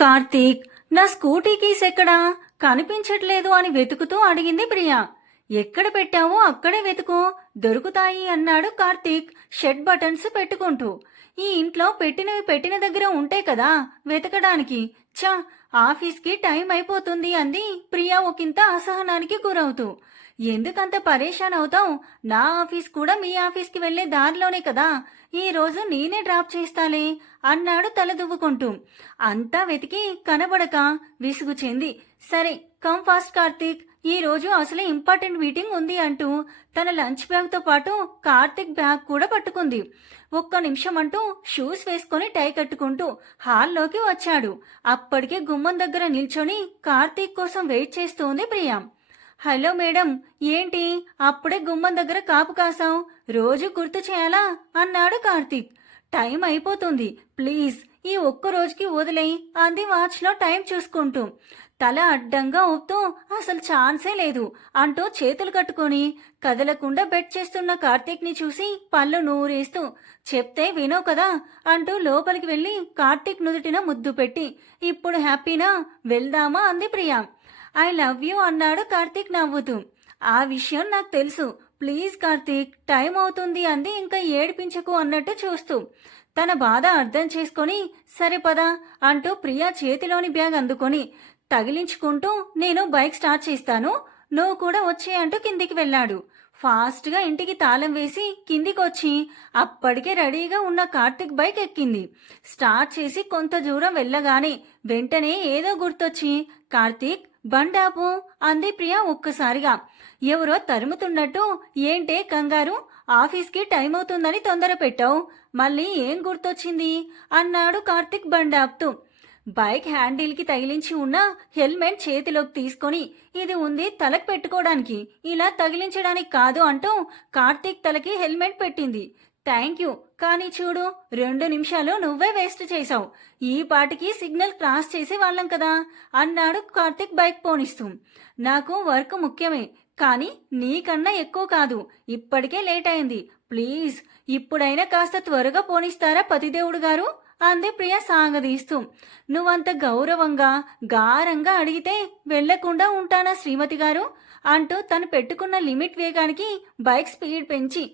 కార్తీక్, నా scooty keys ఎక్కడా కనిపించట్లేదు అని వెతుకుతూ అడిగింది ప్రియా. ఎక్కడ పెట్టావో అక్కడే వెతుకు, దొరుకుతాయి అన్నాడు కార్తీక్ షర్ట్ బటన్స్ పెట్టుకుంటూ. ఈ ఇంట్లో పెట్టినవి పెట్టిన దగ్గర ఉంటే కదా వెతకడానికి. ఛా, ఆఫీస్కి టైం అయిపోతుంది అంది ప్రియా ఒకంత అసహనానికి గురవుతూ. ఎందుకంత పరేషాన్ అవుతావు? నా ఆఫీస్ కూడా మీ ఆఫీస్కి వెళ్లే దారిలోనే కదా, ఈ రోజు నేనే డ్రాప్ చేస్తాలే అన్నాడు తలదువ్వుకుంటూ. అంతా వెతికి కనబడక విసుగు చెంది, సరే కమ్ ఫాస్ట్ కార్తీక్, ఈ రోజు అసలే ఇంపార్టెంట్ మీటింగ్ ఉంది అంటూ తన లంచ్ బ్యాగ్తో పాటు కార్తీక్ బ్యాగ్ కూడా పట్టుకుంది. ఒక్క నిమిషం అంటూ షూస్ వేసుకొని టై కట్టుకుంటూ హాల్లోకి వచ్చాడు. అప్పటికే గుమ్మం దగ్గర నిల్చొని కార్తీక్ కోసం వెయిట్ చేస్తోంది ప్రియా. హలో మేడం, ఏంటి అప్పుడే గుమ్మం దగ్గర కాపు కాసావు? రోజు గుర్తు చేయాలా అన్నాడు కార్తీక్. టైం అయిపోతుంది, ప్లీజ్ ఈ ఒక్క రోజుకి వదిలేయి అంది వాచ్లో టైం చూసుకుంటూ. తల అడ్డంగా ఊపుతూ అసలు ఛాన్సే లేదు అంటూ చేతులు కట్టుకొని కదలకుండా బెట్ చేస్తున్న కార్తీక్ని చూసి పళ్ళు నూరేస్తూ, చెప్తే వినో కదా అంటూ లోపలికి వెళ్ళి కార్తీక్ నుదుటిన ముద్దు పెట్టి, ఇప్పుడు హ్యాపీనా, వెళ్దామా అంది ప్రియా. ఐ లవ్ యూ అన్నాడు కార్తీక్ నవ్వుతూ. ఆ విషయం నాకు తెలుసు, ప్లీజ్ కార్తీక్ టైం అవుతుంది అంది ఇంకా ఏడిపించకు అన్నట్టు చూస్తూ. తన బాధ అర్థం చేసుకొని సరే పదా అంటూ ప్రియా చేతిలోని బ్యాగ్ అందుకొని తగిలించుకుంటూ, నేను బైక్ స్టార్ట్ చేస్తాను, నువ్వు కూడా వచ్చే అంటూ కిందికి వెళ్ళాడు. ఫాస్ట్గా ఇంటికి తాళం వేసి కిందికి వచ్చి అప్పటికే రెడీగా ఉన్న కార్తీక్ బైక్ ఎక్కింది. స్టార్ట్ చేసి కొంత దూరం వెళ్ళగానే వెంటనే ఏదో గుర్తొచ్చి, కార్తీక్ బండాపు అంది ప్రియా ఒక్కసారిగా. ఎవరో తరుముతున్నట్టు, ఏంటే కంగారు, ఆఫీస్కి టైం అవుతుందని తొందర పెట్టావు, మళ్ళీ ఏం గుర్తొచ్చింది అన్నాడు కార్తీక్ బండాపుతూ. బైక్ హ్యాండిల్కి తగిలించి ఉన్న హెల్మెట్ చేతిలోకి తీసుకొని, ఇది ఉంది తలకు పెట్టుకోవడానికి, ఇలా తగిలించడానికి కాదు అంటూ కార్తీక్ తలకి హెల్మెట్ పెట్టింది. థ్యాంక్ యూ, కానీ చూడు 2 నిమిషాలు నువ్వే వేస్ట్ చేశావు, ఈ పాటికి సిగ్నల్ క్రాస్ చేసే వాళ్ళం కదా అన్నాడు కార్తీక్ బైక్ పోనిస్తూ. నాకు వర్క్ ముఖ్యమే, కానీ నీకన్నా ఎక్కువ కాదు, ఇప్పటికే లేట్ అయింది, ప్లీజ్ ఇప్పుడైనా కాస్త త్వరగా పోనిస్తారా పతిదేవుడు గారు అంది ప్రియ సాగదీస్తూ. నువ్వంత గౌరవంగా గారంగా అడిగితే వెళ్లకుండా ఉంటానా శ్రీమతి గారు అంటూ తను పెట్టుకున్న లిమిట్ వేగానికి బైక్ స్పీడ్ పెంచి,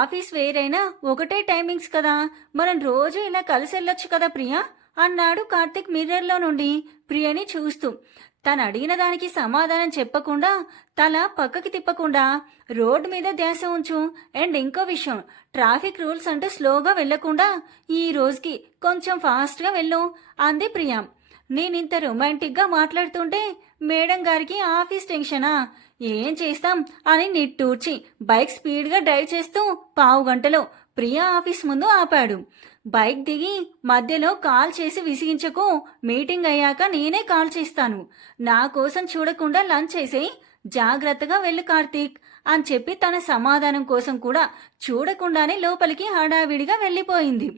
ఆఫీస్ వేరైనా ఒకటే టైమింగ్స్ కదా, మనం రోజు ఇలా కలిసి వెళ్ళొచ్చు కదా ప్రియా అన్నాడు కార్తీక్ మిర్రర్లో నుండి ప్రియని చూస్తూ. తను అడిగిన దానికి సమాధానం చెప్పకుండా తల పక్కకి తిప్పకుండా రోడ్డు మీద ధ్యాస ఉంచు, అండ్ ఇంకో విషయం, ట్రాఫిక్ రూల్స్ అంటూ స్లోగా వెళ్లకుండా ఈ రోజుకి కొంచెం ఫాస్ట్గా వెళ్ళు అంది ప్రియా. నేనింత రొమాంటిక్గా మాట్లాడుతుంటే మేడం గారికి ఆఫీస్ టెన్షనా, ఏం చేస్తాం అని నిట్టూర్చి బైక్ స్పీడ్గా డ్రైవ్ చేస్తూ 15 గంటలో ప్రియా ఆఫీస్ ముందు ఆపాడు. బైక్ దిగి మధ్యలో కాల్ చేసి విసిగించకు, మీటింగ్ అయ్యాక నేనే కాల్ చేస్తాను, నా కోసం చూడకుండా లంచ్ చేసేయి, జాగ్రత్తగా వెళ్ళు కార్తీక్ అని చెప్పి తన సమాధానం కోసం కూడా చూడకుండానే లోపలికి హడావిడిగా వెళ్ళిపోయింది.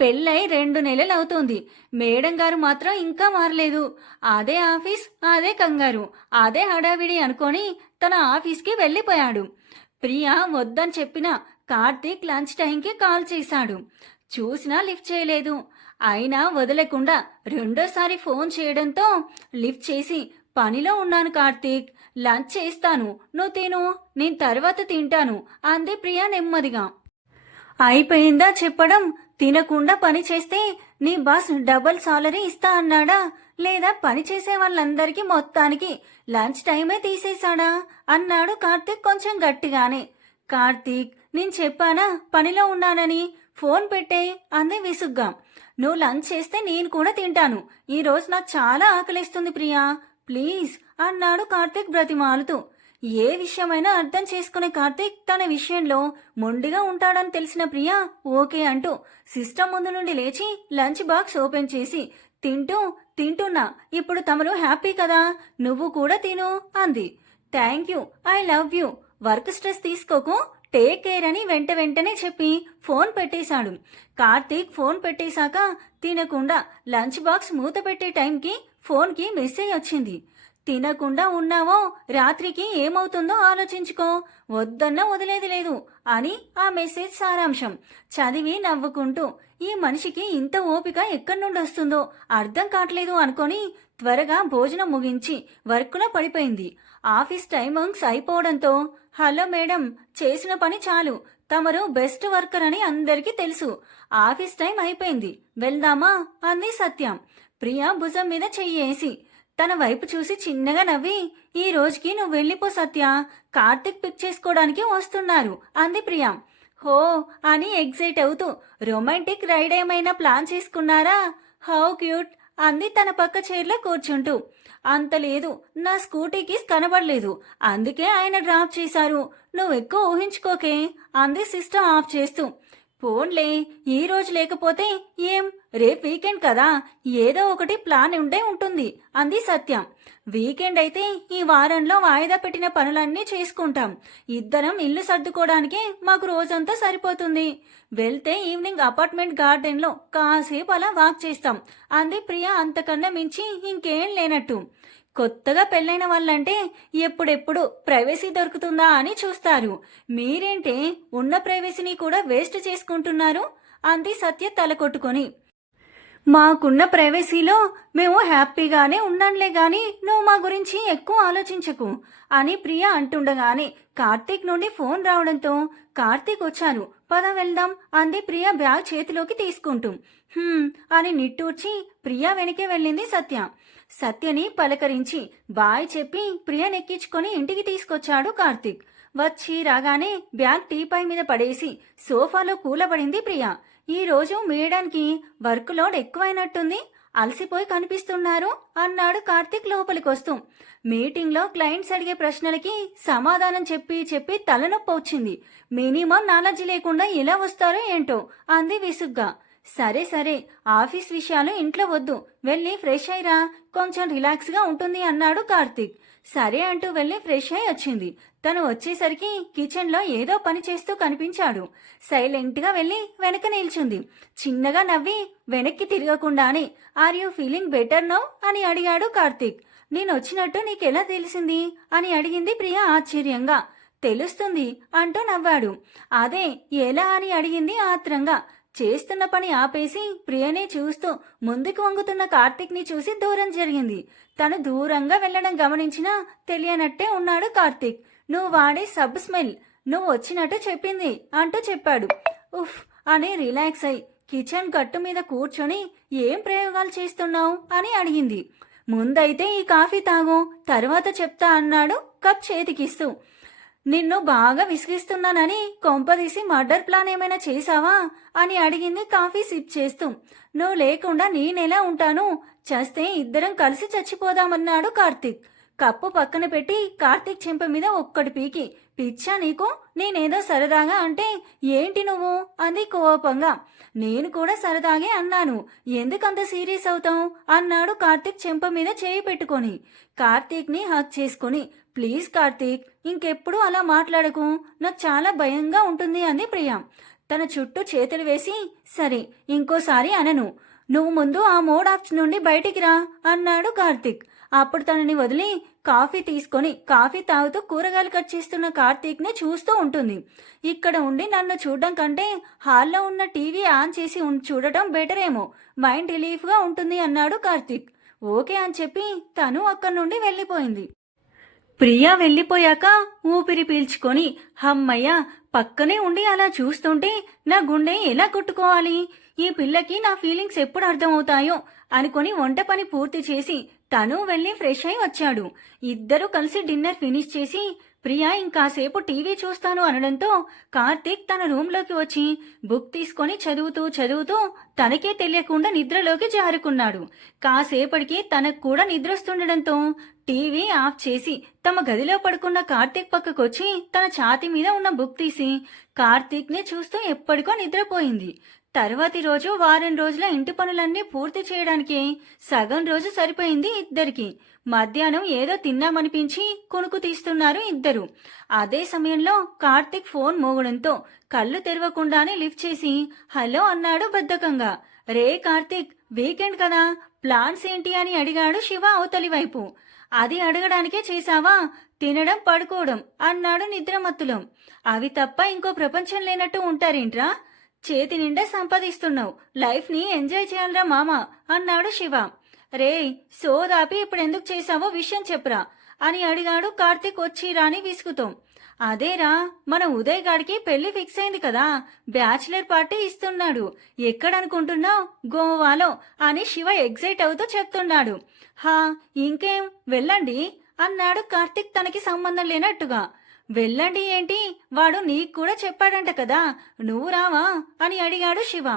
పెళ్ళై 2 నెలలు అవుతుంది, మేడం గారు మాత్రం ఇంకా మారలేదు. అదే ఆఫీస్, అదే కంగారు, అదే హడావిడి అనుకొని తన ఆఫీస్కి వెళ్ళిపోయాడు. ప్రియా వద్దని చెప్పిన కార్తీక్ లంచ్ టైంకి కాల్ చేశాడు. చూసినా లిఫ్ట్ చేయలేదు. అయినా వదలకుండా రెండోసారి ఫోన్ చేయడంతో లిఫ్ట్ చేసి, పనిలో ఉన్నాను కార్తీక్, లంచ్ చేస్తాను, నువ్వు తిను, నేను తర్వాత తింటాను అంది ప్రియా నెమ్మదిగా. అయిపోయిందా చెప్పడం? తినకుండా పని చేస్తే నీ బాస్ డబుల్ సాలరీ ఇస్తా అన్నాడా, లేదా పని చేసే వాళ్ళందరికీ మొత్తానికి లంచ్ టైమే తీసేశాడా అన్నాడు కార్తీక్ కొంచెం గట్టిగానే. కార్తీక్, నేను చెప్పానా పనిలో ఉన్నానని, ఫోన్ పెట్టేయ్ అంది విసుగ్గా. నువ్వు లంచ్ చేస్తే నేను కూడా తింటాను, ఈరోజు నాకు చాలా ఆకలిస్తుంది ప్రియా, ప్లీజ్ అన్నాడు కార్తీక్ బ్రతిమాలుతూ. ఏ విషయమైనా అర్థం చేసుకునే కార్తీక్ తన విషయంలో మొండిగా ఉంటాడని తెలిసిన ప్రియా ఓకే అంటూ సిస్టమ్ ముందు నుండి లేచి లంచ్ బాక్స్ ఓపెన్ చేసి, తింటున్నా, ఇప్పుడు తమరు హ్యాపీ కదా, నువ్వు కూడా తిను అంది. Thank you, I love you, work stress తీసుకోకు, టేక్ కేర్ అని వెంటనే చెప్పి ఫోన్ పెట్టేశాడు. కార్తీక్ ఫోన్ పెట్టేశాక తినకుండా లంచ్ బాక్స్ మూత పెట్టే టైంకి ఫోన్కి మెసేజ్ వచ్చింది. తినకుండా ఉన్నావో రాత్రికి ఏమవుతుందో ఆలోచించుకో, వద్దన్నా వదిలేది లేదు అని ఆ మెసేజ్ సారాంశం. చదివి నవ్వుకుంటూ ఈ మనిషికి ఇంత ఓపిక ఎక్కడి నుండి వస్తుందో అర్థం కావట్లేదు అనుకొని త్వరగా భోజనం ముగించి వర్కులో పడిపోయింది. ఆఫీస్ టైమింగ్స్ అయిపోవడంతో, హలో మేడం, చేసిన పని చాలు, తమరు బెస్ట్ వర్కర్ అని అందరికీ తెలుసు, ఆఫీస్ టైం అయిపోయింది, వెళ్దామా అంది సత్యం ప్రియా భుజం మీద చెయ్యేసి. తన వైపు చూసి చిన్నగా నవ్వి, ఈ రోజుకి నువ్వు వెళ్ళిపో సత్య, కార్తిక్ పిక్ చేసుకోవడానికి వస్తున్నారు అంది ప్రియా. హో అని ఎగ్జైట్ అవుతూ, రొమాంటిక్ రైడ్ ఏమైనా ప్లాన్ చేసుకున్నారా? హౌ క్యూట్ అంది తన పక్క చైర్లో కూర్చుంటూ. అంత లేదు, నా స్కూటీకి కనబడలేదు, అందుకే ఆయన డ్రాప్ చేశారు, నువ్వు ఎక్కువ ఊహించుకోకే అంది సిస్టమ్ ఆఫ్ చేస్తూ. పోన్లే, ఈ రోజు లేకపోతే ఏం, రేపు వీకెండ్ కదా, ఏదో ఒకటి ప్లాన్ ఉంటే ఉంటుంది అంది సత్యం. వీకెండ్ అయితే ఈ వారంలో వాయిదా పెట్టిన పనులన్నీ చేసుకుంటాం, ఇద్దరం ఇల్లు సర్దుకోవడానికి మాకు రోజంతా సరిపోతుంది, వెళ్తే ఈవినింగ్ అపార్ట్మెంట్ గార్డెన్లో కాసేపు అలా వాక్ చేస్తాం అంది ప్రియా అంతకన్నా మించి ఇంకేం లేనట్టు. కొత్తగా పెళ్ళైన వాళ్ళంటే ఎప్పుడెప్పుడు ప్రైవసీ దొరుకుతుందా అని చూస్తారు, మీరేంటే ఉన్న ప్రైవసీని కూడా వేస్ట్ చేసుకుంటున్నారు అంది సత్య తల కొట్టుకొని. మాకున్న ప్రైవసీలో మేము హ్యాపీగానే ఉండంలే గాని నువ్వు మా గురించి ఎక్కువ ఆలోచించకు అని ప్రియా అంటుండగానే కార్తీక్ నుండి ఫోన్ రావడంతో కార్తీక్ వచ్చారు. పద వెళ్దాం అంది ప్రియా బ్యాగ్ చేతిలోకి తీసుకుంటూ. అని నిట్టూర్చి ప్రియా వెనకే వెళ్ళింది సత్య. సత్యని పలకరించి బాయ్ చెప్పి ప్రియనెక్కించుకొని ఇంటికి తీసుకొచ్చాడు కార్తీక్. వచ్చి రాగానే బ్యాగ్ టీపై మీద పడేసి సోఫాలో కూలబడింది ప్రియా. ఈ రోజు మేడానికి వర్క్ లోడ్ ఎక్కువైనట్టుంది, అలసిపోయి కనిపిస్తున్నారు అన్నాడు కార్తీక్ లోపలికొస్తూ. మీటింగ్లో క్లయింట్స్ అడిగే ప్రశ్నలకి సమాధానం చెప్పి చెప్పి తలనొప్పి వచ్చింది, మినిమం నాలెడ్జ్ లేకుండా ఎలా వస్తారో ఏంటో అంది విసుగ్గా. సరే సరే, ఆఫీస్ విషయాలు ఇంట్లో వద్దు, వెళ్ళి ఫ్రెష్ అయ్యిరా, కొంచెం రిలాక్స్గా ఉంటుంది అన్నాడు కార్తీక్. సరే అంటూ వెళ్ళి ఫ్రెష్ అయి వచ్చింది. తను వచ్చేసరికి కిచెన్లో ఏదో పని చేస్తూ కనిపించాడు. సైలెంట్గా వెళ్ళి వెనక నిల్చుంది. చిన్నగా నవ్వి వెనక్కి తిరగకుండానే are you feeling better now అని అడిగాడు కార్తీక్. నేను వచ్చినట్టు నీకెలా తెలిసింది అని అడిగింది ప్రియా ఆశ్చర్యంగా. తెలుస్తుంది అంటూ నవ్వాడు. అదే ఎలా అని అడిగింది ఆత్రంగా. చేస్తున్న పని ఆపేసి ప్రియనే చూస్తూ ముందుకు వంగుతున్న కార్తీక్ ని చూసి దూరం జరిగింది. తను దూరంగా వెళ్లడం గమనించినా తెలియనట్టే ఉన్నాడు కార్తీక్. నువ్వు వాడే సబ్ స్మెల్, నువ్వు వచ్చినట్టు చెప్పింది అంటూ చెప్పాడు. ఉఫ్ అని రిలాక్స్ అయి కిచెన్ గట్టు మీద కూర్చొని ఏం ప్రయోగాలు చేస్తున్నావు అని అడిగింది. ముందైతే ఈ కాఫీ తాగు, తర్వాత చెప్తా అన్నాడు కప్ చేతికిస్తూ. నిన్ను బాగా విసిగిస్తున్నానని కొంపదీసి మర్డర్ ప్లాన్ ఏమైనా చేశావా అని అడిగింది కాఫీ సిప్ చేస్తూ. నువ్వు లేకుండా నేనెలా ఉంటాను, చస్తే ఇద్దరం కలిసి చచ్చిపోదామన్నాడు కార్తీక్. కప్పు పక్కన పెట్టి కార్తీక్ చెంప మీద ఒక్కటి పీకి, పిచ్చా నీకు, నేనేదో సరదాగా అంటే ఏంటి నువ్వు అంది కోపంగా. నేను కూడా సరదాగే అన్నాను, ఎందుకంత సీరియస్ అవుతావు అన్నాడు కార్తీక్ చెంప మీద చేయి పెట్టుకొని. కార్తీక్ ని హక్ చేసుకుని, ప్లీజ్ కార్తీక్, ఇంకెప్పుడు అలా మాట్లాడకు, నాకు చాలా భయంగా ఉంటుంది అంది ప్రియా తన చుట్టూ చేతులు వేసి. సరే ఇంకోసారి అనను, నువ్వు ముందు ఆ మోడ్ ఆఫ్ నుండి బయటికి రా అన్నాడు కార్తీక్. అప్పుడు తనని వదిలి కాఫీ తీసుకొని కాఫీ తాగుతూ కూరగాయలు కట్ చేస్తున్న కార్తీక్ ని చూస్తూ ఉంటుంది. ఇక్కడ ఉండి నన్ను చూడడం కంటే హాల్లో ఉన్న టీవీ ఆన్ చేసి చూడటం బెటర్ ఏమో, మైండ్ రిలీఫ్ గా ఉంటుంది అన్నాడు కార్తీక్. ఓకే అని చెప్పి తను అక్కడి నుండి వెళ్ళిపోయింది. ప్రియా వెళ్ళిపోయాక ఊపిరి పీల్చుకొని, హమ్మయ్య, పక్కనే ఉండి అలా చూస్తుంటే నా గుండె ఎలా కొట్టుకోవాలి, ఈ పిల్లకి నా ఫీలింగ్స్ ఎప్పుడు అర్థమవుతాయో అనుకొని వంట పని పూర్తి చేసి తను వెళ్ళి ఫ్రెష్ అయి వచ్చాడు. ఇద్దరూ కలిసి డిన్నర్ ఫినిష్ చేసి ప్రియా ఇంకాసేపు టీవీ చూస్తాను అనడంతో కార్తీక్ తన రూంలోకి వచ్చి బుక్ తీసుకొని చదువుతూ తనకే తెలియకుండా నిద్రలోకి జారుకున్నాడు. కాసేపటికి తనకు కూడా నిద్రొస్తుండడంతో టీవీ ఆఫ్ చేసి తమ గదిలో పడుకున్న కార్తీక్ పక్కకొచ్చి తన ఛాతీ మీద ఉన్న బుక్ తీసి కార్తీక్ ని చూస్తూ ఎప్పటికో నిద్రపోయింది. తర్వాతి రోజు వారం రోజుల ఇంటి పనులన్నీ పూర్తి చేయడానికి సగం రోజు సరిపోయింది ఇద్దరికి. మధ్యాహ్నం ఏదో తిన్నామనిపించి కొనుక్కు తీస్తున్నారు ఇద్దరు. అదే సమయంలో కార్తీక్ ఫోన్ మోగడంతో కళ్ళు తెరవకుండానే లిఫ్ట్ చేసి హలో అన్నాడు బద్ధకంగా. రే కార్తీక్, వీకెండ్ కదా, ప్లాన్స్ ఏంటి అని అడిగాడు శివ అవతలి వైపు. అది అడగడానికే చేశావా? తినడం పడుకోవడం అన్నాడు నిద్రమత్తులో. అవి తప్ప ఇంకో ప్రపంచం లేనట్టు ఉంటారేంట్రా? చేతి నిండా సంపాదిస్తున్నావు, లైఫ్ని ఎంజాయ్ చేయాలరా మామ అన్నాడు శివ. రేయ్, సోదాపి ఇప్పుడెందుకు చేశావో విషయం చెప్పురా అని అడిగాడు కార్తీక్ వచ్చి రాని విసుగుతో. అదేరా, మన ఉదయ్ గాడికి పెళ్లి ఫిక్స్ అయింది కదా, బ్యాచిలర్ పార్టీ ఇస్తున్నాడు. ఎక్కడనుకుంటున్నావు? గోవాలో అని శివ ఎగ్జైట్ అవుతూ చెప్తున్నాడు. హా, ఇంకేం, వెళ్ళండి అన్నాడు కార్తీక్ తనకి సంబంధం లేనట్టుగా. వెళ్ళండి ఏంటి, వాడు నీకు కూడా చెప్పాడంట కదా, నువ్వు రావా అని అడిగాడు శివ.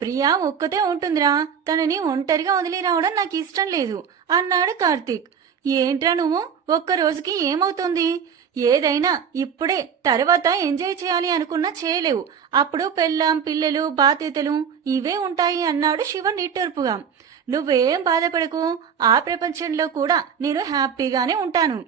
ప్రియా ఒక్కతే ఉంటుందిరా, తనని ఒంటరిగా వదిలి రావడం నాకు ఇష్టం లేదు అన్నాడు కార్తీక్. ఏంట్రా నువ్వు, ఒక్క రోజుకి ఏమవుతుంది? ఏదైనా ఇప్పుడే, తర్వాత ఎంజాయ్ చేయాలి అనుకున్నా చేయలేవు. అప్పుడు పెళ్ళాం, పిల్లలు, బాధ్యతలు ఇవే ఉంటాయి అన్నాడు శివ నిట్టూర్పుగా. నువ్వేం బాధపడకు, ఆ ప్రపంచంలో కూడా నేను హ్యాపీగానే ఉంటాను.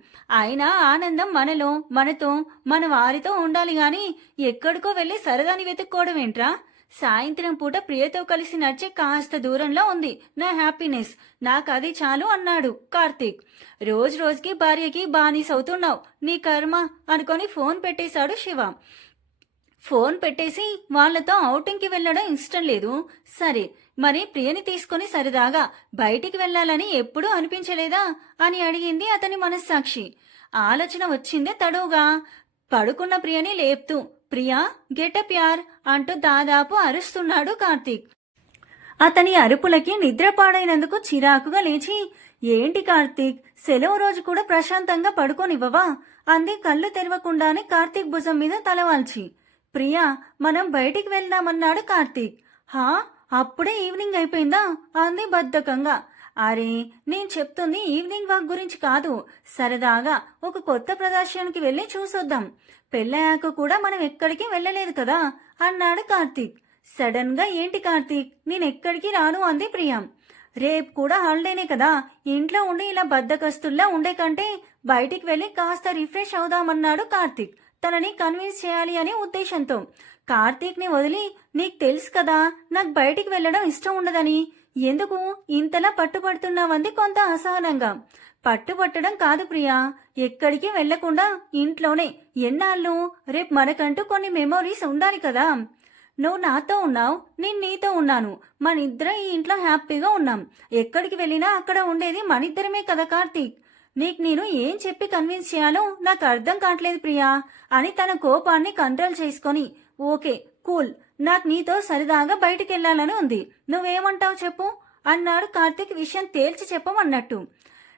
అయినా ఆనందం మనలో, మనతో, మన వారితో ఉండాలి గాని ఎక్కడికో వెళ్ళి సరదాని వెతుక్కోవడం ఏంట్రా? సాయంత్రం పూట ప్రియతో కలిసి నడిచే కాస్త దూరంలో ఉంది నా హ్యాపీనెస్, నాకది చాలు అన్నాడు కార్తీక్. రోజు రోజుకి భార్యకి బానిస అవుతున్నావు, నీ కర్మ అనుకొని ఫోన్ పెట్టేశాడు శివ. ఫోన్ పెట్టేసి వాళ్లతో ఔటింగ్కి వెళ్ళడం ఇష్టం లేదు. సరే, మరి ప్రియని తీసుకుని సరదాగా బయటికి వెళ్ళాలని ఎప్పుడూ అనిపించలేదా అని అడిగింది అతని మనస్సాక్షి. ఆలోచన వచ్చిందే తడువుగా. పడుకున్న ప్రియని లేపుతూ, ప్రియా గెటప్ యార్ అంటూ దాదాపు అరుస్తున్నాడు కార్తీక్. అతని అరుపులకి నిద్రపాడైనందుకు చిరాకుగా లేచి, ఏంటి కార్తీక్, సెలవు రోజు కూడా ప్రశాంతంగా పడుకోనివ్వవా అంది కళ్ళు తెరవకుండానే కార్తీక్ భుజం మీద తలవాల్చి. ప్రియా, మనం బయటికి వెళ్దామన్నాడు కార్తీక్. హా, అప్పుడే ఈవినింగ్ అయిపోయిందా అంది బద్ధకంగా. అరే, నేను చెప్తుంది ఈవినింగ్ వాక్ గురించి కాదు, సరదాగా ఒక కొత్త ప్రదర్శనకి వెళ్ళి చూసొద్దాం. పెళ్ళయ్యాక కూడా మనం ఎక్కడికి వెళ్ళలేదు కదా అన్నాడు కార్తీక్. సడన్ గా ఏంటి కార్తీక్, నేనెక్కడికి రాను అంది ప్రియా. రేపు కూడా హాలిడేనే కదా, ఇంట్లో ఉండి ఇలా బద్దకస్తుల్లా ఉండే కంటే బయటికి వెళ్ళి కాస్త రిఫ్రెష్ అవుదామన్నాడు కార్తీక్, తనని కన్విన్స్ చేయాలి అనే ఉద్దేశంతో. కార్తీక్ ని వదిలి, నీకు తెలుసు కదా నాకు బయటికి వెళ్ళడం ఇష్టం ఉండదని, ఎందుకు ఇంతలా పట్టుబడుతున్నావంది కొంత అసహనంగా. పట్టుబట్టడం కాదు ప్రియా, ఎక్కడికి వెళ్లకుండా ఇంట్లోనే ఎన్నాళ్ళు, రేపు మనకంటూ కొన్ని మెమోరీస్ ఉండాలి కదా. నువ్వు నాతో ఉన్నావు, నేను నీతో ఉన్నాను, మనిద్దరం ఈ ఇంట్లో హ్యాపీగా ఉన్నాం. ఎక్కడికి వెళ్ళినా అక్కడ ఉండేది మనిద్దరమే కదా కార్తీక్. నీకు నేను ఏం చెప్పి కన్విన్స్ చేయాలో నాకు అర్థం కావట్లేదు ప్రియా అని తన కోపాన్ని కంట్రోల్ చేసుకొని, ఓకే కూల్, నాకు నీతో సరదాగా బయటికి వెళ్ళాలని ఉంది, నువ్వేమంటావు చెప్పు అన్నాడు కార్తీక్ విషయం తేల్చి చెప్పమన్నట్టు.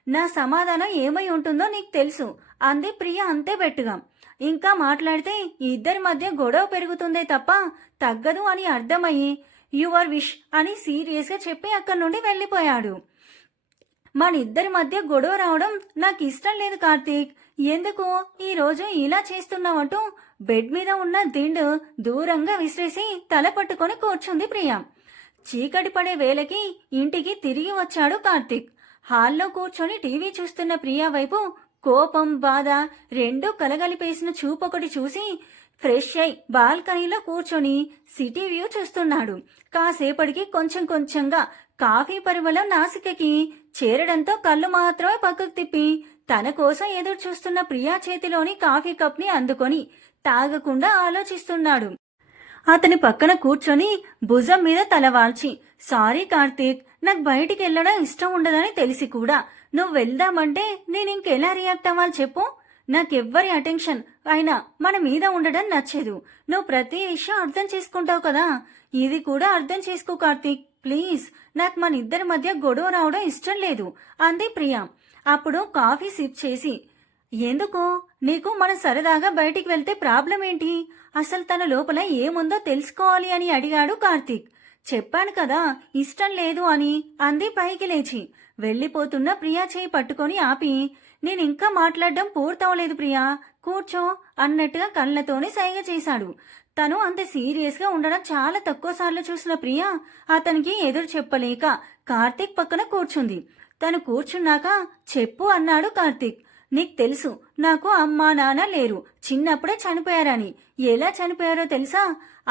నా సమాధానం ఏమై ఉంటుందో నీకు తెలుసు అంది ప్రియ అంతే బెట్టుగా. ఇంకా మాట్లాడితే ఇద్దరి మధ్య గొడవ పెరుగుతుందే తప్ప తగ్గదు అని అర్థమయ్యి, యువర్ విష్ అని సీరియస్గా చెప్పి అక్కడి నుండి వెళ్ళిపోయాడు. మనిద్దరి మధ్య గొడవ రావడం నాకు ఇష్టం లేదు కార్తీక్, ఎందుకు ఈరోజు ఇలా చేస్తున్నావంటూ బెడ్ మీద ఉన్న దిండు దూరంగా విసిరేసి తల పట్టుకొని కూర్చుంది ప్రియ. చీకటి పడే వేళకి ఇంటికి తిరిగి వచ్చాడు కార్తీక్. హాల్లో కూర్చొని టీవీ చూస్తున్న ప్రియా వైపు కోపం, బాధ రెండూ కలగలిపేసిన చూపొకటి చూసి ఫ్రెష్ అయి బాల్కనీలో కూర్చొని సిటీ వ్యూ చూస్తున్నాడు. కాసేపటికి కొంచెం కొంచెంగా కాఫీ పరిమళం నాసికకి చేరడంతో కళ్ళు మాత్రమే పక్కకు తిప్పి తన కోసం ఎదురు చూస్తున్న ప్రియా చేతిలోని కాఫీ కప్ ని అందుకొని తాగకుండా ఆలోచిస్తున్నాడు. అతని పక్కన కూర్చొని భుజం మీద తలవాల్చి, సారీ కార్తీక్, నాకు బయటికి వెళ్ళడం ఇష్టం ఉండదని తెలిసి కూడా నువ్వు వెళ్దామంటే నేను ఇంకెలా రియాక్ట్ అవ్వాలి చెప్పు. నాకెవ్వరి అటెన్షన్ అయినా మన మీద ఉండడం నచ్చదు. నువ్వు ప్రతి విషయం అర్థం చేసుకుంటావు కదా, ఇది కూడా అర్థం చేసుకో కార్తీక్ ప్లీజ్. నాకు మన ఇద్దరి మధ్య గొడవ రావడం ఇష్టం లేదు అంది ప్రియా. అప్పుడు కాఫీ సిప్ చేసి, ఎందుకు నీకు మనం సరదాగా బయటికి వెళ్తే ప్రాబ్లం ఏంటి, అసలు తన లోపల ఏముందో తెలుసుకోవాలి అని అడిగాడు కార్తీక్. చెప్పాను కదా ఇష్టం లేదు అని అంది పైకి లేచి. వెళ్ళిపోతున్న ప్రియా చేయి పట్టుకొని ఆపి, నేనింకా మాట్లాడడం పూర్తవలేదు ప్రియా, కూర్చో అన్నట్టుగా కళ్ళతోనే సైగ చేశాడు. తను అంత సీరియస్గా ఉండడం చాలా తక్కువ సార్లు చూసిన ప్రియా అతనికి ఎదురు చెప్పలేక కార్తీక్ పక్కన కూర్చుంది. తను కూర్చున్నాక చెప్పు అన్నాడు కార్తీక్. నీకు తెలుసు నాకు అమ్మా నాన్న లేరు, చిన్నప్పుడే చనిపోయారని. ఎలా చనిపోయారో తెలుసా?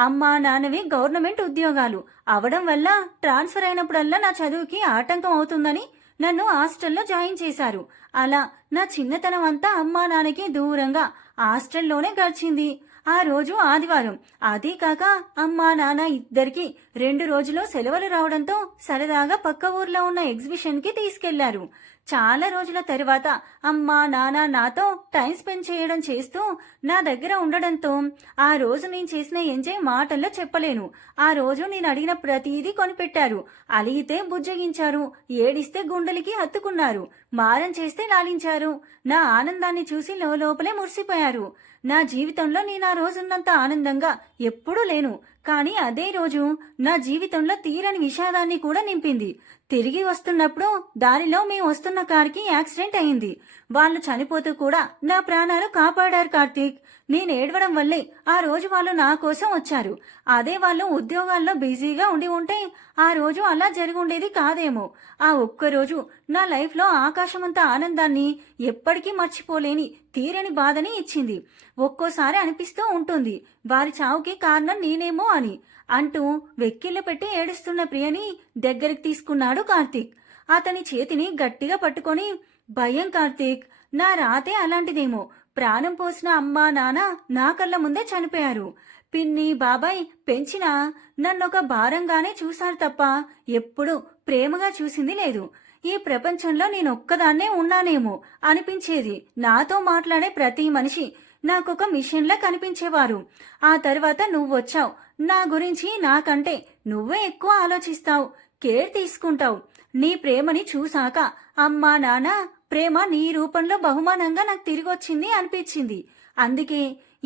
అమ్మా నాన్నవి గవర్నమెంట్ ఉద్యోగాలు అవడం వల్ల ట్రాన్స్ఫర్ అయినప్పుడల్లా నా చదువుకి ఆటంకం అవుతుందని నన్ను హాస్టల్లో జాయిన్ చేశారు. అలా నా చిన్నతనం అంతా అమ్మా నాన్నకి దూరంగా హాస్టల్లోనే గడిచింది. ఆ రోజు ఆదివారం. అదీ కాక అమ్మా నాన్న ఇద్దరికి 2 రోజులు సెలవులు రావడంతో సరదాగా పక్క ఊర్లో ఉన్న ఎగ్జిబిషన్కి తీసుకెళ్లారు. చాలా రోజుల తర్వాత అమ్మా నాన్న నాతో టైం స్పెండ్ చేయడం చేస్తూ నా దగ్గర ఉండడంతో ఆ రోజు నేను చేసిన ఎంజాయ్ మాటల్లో చెప్పలేను. ఆ రోజు నేను అడిగిన ప్రతిదీ కొనిపెట్టారు. అలిగితే బుజ్జగించారు, ఏడిస్తే గుండెలకి హత్తుకున్నారు, మారం చేస్తే లాలించారు. నా ఆనందాన్ని చూసి లోపలే మురిసిపోయారు. నా జీవితంలో నేను ఆ రోజున్నంత ఆనందంగా ఎప్పుడూ లేను. కానీ అదే రోజు నా జీవితంలో తీరని విషాదాన్ని కూడా నింపింది. తిరిగి వస్తున్నప్పుడు దారిలో మేము వస్తున్న కారుకి యాక్సిడెంట్ అయింది. వాళ్ళు చనిపోతూ కూడా నా ప్రాణాలు కాపాడారు కార్తీక్. నేను ఏడవడం వల్లే ఆ రోజు వాళ్ళు నా కోసం వచ్చారు. అదే వాళ్ళు ఉద్యోగాల్లో బిజీగా ఉండి ఉంటే ఆ రోజు అలా జరుగుండేది కాదేమో. ఆ ఒక్కరోజు నా లైఫ్లో ఆకాశమంత ఆనందాన్ని, ఎప్పటికీ మర్చిపోలేని తీరని బాధని ఇచ్చింది. ఒక్కోసారి అనిపిస్తూ ఉంటుంది వారి చావుకి కారణం నేనేమో అని అంటూ వెక్కిళ్ళు పెట్టి ఏడుస్తున్న ప్రియని దగ్గరికి తీసుకున్నాడు కార్తీక్. అతని చేతిని గట్టిగా పట్టుకొని, భయం కార్తీక్, నా రాతే అలాంటిదేమో. ప్రాణం పోసిన అమ్మా నాన్న నా కళ్ళ ముందే చనిపోయారు. పిన్ని బాబాయ్ పెంచినా నన్నొక భారంగానే చూశారు తప్ప ఎప్పుడూ ప్రేమగా చూసింది లేదు. ఈ ప్రపంచంలో నేనొక్కదాన్నే ఉన్నానేమో అనిపించేది. నాతో మాట్లాడే ప్రతి మనిషి నాకొక మిషన్లా కనిపించేవారు. ఆ తర్వాత నువ్వొచ్చావు. నా గురించి నాకంటే నువ్వే ఎక్కువ ఆలోచిస్తావు, కేర్ తీసుకుంటావు. నీ ప్రేమని చూశాక అమ్మా నాన్న ప్రేమ నీ రూపంలో బహుమానంగా నాకు తిరిగొచ్చింది అనిపించింది. అందుకే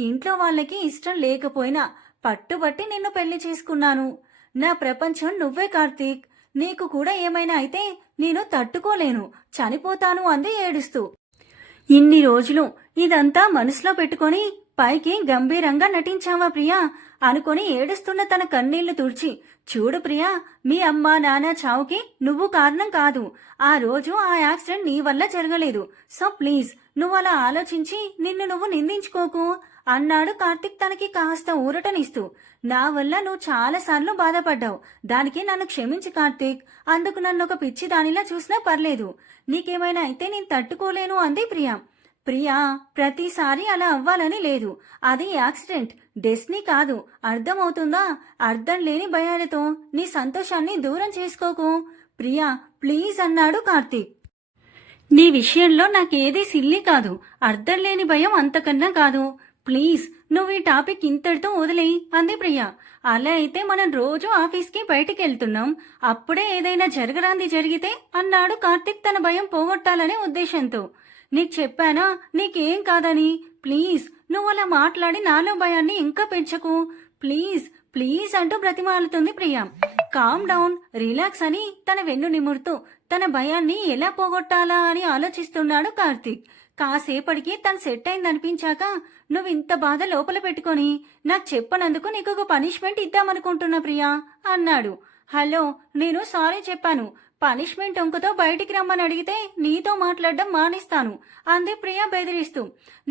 ఇంట్లో వాళ్ళకి ఇష్టం లేకపోయినా పట్టుబట్టి నిన్ను పెళ్లి చేసుకున్నాను. నా ప్రపంచం నువ్వే కార్తీక్. నీకు కూడా ఏమైనా అయితే నేను తట్టుకోలేను, చనిపోతాను అంది ఏడుస్తూ. ఇన్ని రోజులు ఇదంతా మనసులో పెట్టుకొని పైకి గంభీరంగా నటించావా ప్రియా అనుకొని ఏడుస్తున్న తన కన్నీళ్లు తుడిచి, చూడు ప్రియా, మీ అమ్మా నాన్న చావుకి నువ్వు కారణం కాదు. ఆ రోజు ఆ యాక్సిడెంట్ నీ వల్ల జరగలేదు. సో ప్లీజ్ నువ్వు అలా ఆలోచించి నిన్ను నువ్వు నిందించుకోకు అన్నాడు కార్తీక్ తనకి కాస్త ఊరటనిస్తూ. నా వల్ల నువ్వు చాలాసార్లు బాధపడ్డావు. దానికి నన్ను క్షమించి కార్తీక్. అందుకు నన్ను ఒక పిచ్చి దానిలా చూసినా పర్లేదు. నీకేమైనా అయితే నేను తట్టుకోలేను అంది ప్రియా. ప్రియా, ప్రతిసారి అలా అవ్వాలని లేదు. అది యాక్సిడెంట్, డెస్టినీ కాదు. అర్థమవుతుందా? అర్థం లేని భయాలతో నీ సంతోషాన్ని దూరం చేసుకోకు ప్రియా, ప్లీజ్ అన్నాడు కార్తీక్. నీ విషయంలో నాకేదీ సిల్లీ కాదు. అర్థం లేని భయం అంతకన్నా కాదు. ప్లీజ్ నువ్వు ఈ టాపిక్ ఇంతటితో వదిలేయి అంది ప్రియా. అలా అయితే మనం రోజు ఆఫీస్కి బయటికి వెళ్తున్నాం. అప్పుడే ఏదైనా జరగరాంది జరిగితే అన్నాడు కార్తీక్ తన భయం పోగొట్టాలనే ఉద్దేశంతో. నీకు చెప్పానా నీకేం కాదని? ప్లీజ్ నువ్వు అలా మాట్లాడి నాలో భయాన్ని ఇంకా పెంచకు. ప్లీజ్ ప్లీజ్ అంటూ బ్రతిమాలుతుంది ప్రియా. కామ్ డౌన్, రిలాక్స్ అని తన వెన్ను నిమురుతూ తన భయాన్ని ఎలా పోగొట్టాలా అని ఆలోచిస్తున్నాడు కార్తీక్. కాసేపటికి తను సెట్ అయిందనిపించాక, నువ్వు ఇంత బాధ లోపల పెట్టుకొని నాకు చెప్పనందుకు నీకు ఒక పనిష్మెంట్ ఇద్దామనుకుంటున్నా ప్రియా అన్నాడు. హలో, నేను సారీ చెప్పాను. పనిష్మెంట్ ఒంకతో బయటికి రమ్మని అడిగితే నీతో మాట్లాడడం మానేస్తాను అంది ప్రియా బెదిరిస్తూ.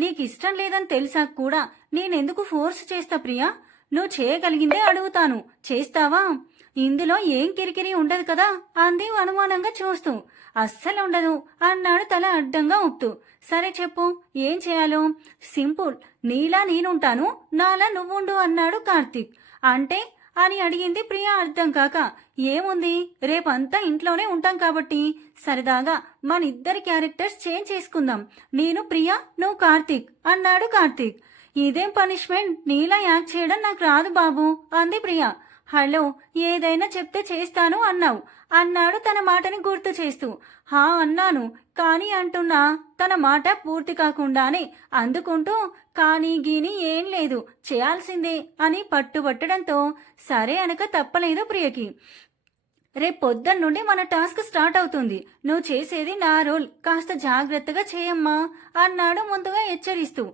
నీకిష్టం లేదని తెలిసాక కూడా నేనెందుకు ఫోర్స్ చేస్తా ప్రియా? నువ్వు చేయగలిగిందే అడుగుతాను, చేస్తావా? ఇందులో ఏం కిరికిరి ఉండదు కదా అంది అనుమానంగా చూస్తూ. అస్సలు ఉండదు అన్నాడు తల అడ్డంగా ఊపుతూ. సరే చెప్పు, ఏం చేయాలో? సింపుల్, నీలా నేనుంటాను, నాలా నువ్వుండు అన్నాడు కార్తీక్. అంటే అని అడిగింది ప్రియా అర్థం కాక. ఏముంది, రేపంతా ఇంట్లోనే ఉంటాం కాబట్టి సరదాగా మన ఇద్దరి క్యారెక్టర్స్ చేంజ్ చేసుకుందాం. నేను ప్రియా, నువ్వు కార్తీక్ అన్నాడు కార్తీక్. ఇదేం పనిష్మెంట్, నీలా యాక్ట్ చేయడం నాకు రాదు బాబు అంది ప్రియా. హలో, ఏదైనా చెప్తే చేస్తాను అన్నావు అన్నాడు తన మాటని గుర్తు చేస్తూ. హా అన్నాను, కానీ అంటున్నా తన మాట పూర్తి కాకుండానే అందుకుంటూ కానీ గీని ఏం లేదు, చేయాల్సిందే అని పట్టుబట్టడంతో సరే అనక తప్పలేదు ప్రియకి. రేపు పొద్దున్న నుండి మన టాస్క్ స్టార్ట్ అవుతుంది. నువ్వు చేసేది నా రోల్, కాస్త జాగ్రత్తగా చేయమ్మా అన్నాడు ముందుగా హెచ్చరిస్తూ.